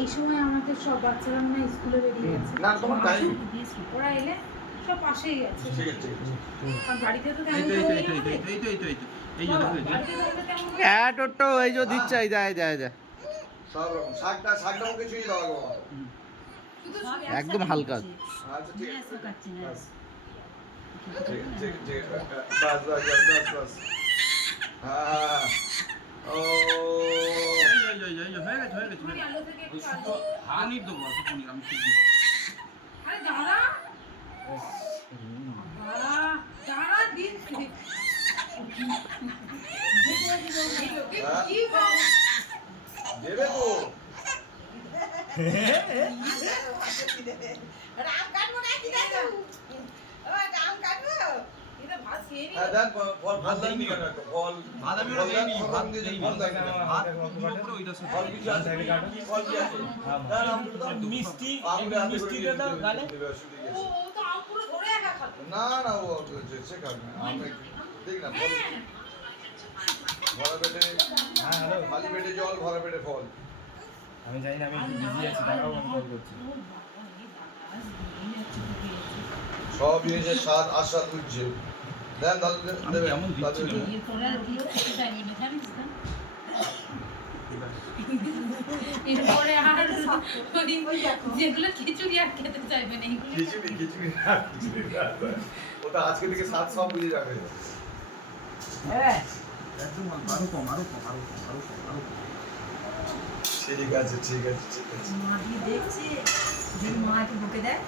এই সময় আমাদের সব বাচ্চারা না স্কুলে বেরিয়ে গেছে। না তোমার টাইম ওরা এলে সব পাশেই আছে। ঠিক আছে আর বাড়িতে তো তেমন হ্যাঁ টোটো এই যে দিচ্ছে এই যায় যায় যায় সব রকম শাকটা মুখে ছুঁয়ে দাও গো একদম হালকা। আচ্ছা ঠিক আছে বাস বাস হ্যাঁ ও আরে দাঁড়া দাঁড়া দিন দেবে তো রাম কাটবো না কি দাদু ও রাম কাটবো এটা ভাত খেয়ে নি। হ্যাঁ দেন ফল দেননি কেন একটা ফল ভাত আমি ওটা দেইনি, ভাত দেইনি। ফল দেন ভাত পুরো ওইটা সব। ফল কিছু আছে কি ফল কি আছে না না মিষ্টি মিষ্টিটা দাও গালে। ও তো আম পুরো ধরে একা খাবে। না না ও সে খাবে না আমি দেখি না ফল ভরা পেটে হ্যাঁ হ্যালো, খালি পেটে জল ভরা পেটে ফল আমি জানি না, আমি একটু বিজি আছি, তাও আমি কল করছি। সব জিনিসের স্বাদ আস্বাদ বুঝছে দেন দাদু দেবে কেমন দিচ্ছি দাদু না? এরপরে আর ওগুলো খেতে চাইবে না, জানিস না? এরপরে আর ওই যেগুলো খিচুড়ি আর খেতে চাইবে না এগুলো খিচুড়ি না ওটা আজকে থেকে স্বাদ সব বুঝে যাবে একদম আরো কম, আরো কম, আরো কম, আরো কম, আরো কম। ঠিক আছে ঠিক আছে ঠিক আছে মা দিয়ে দেখছে যদি মা একটু বকে দেয়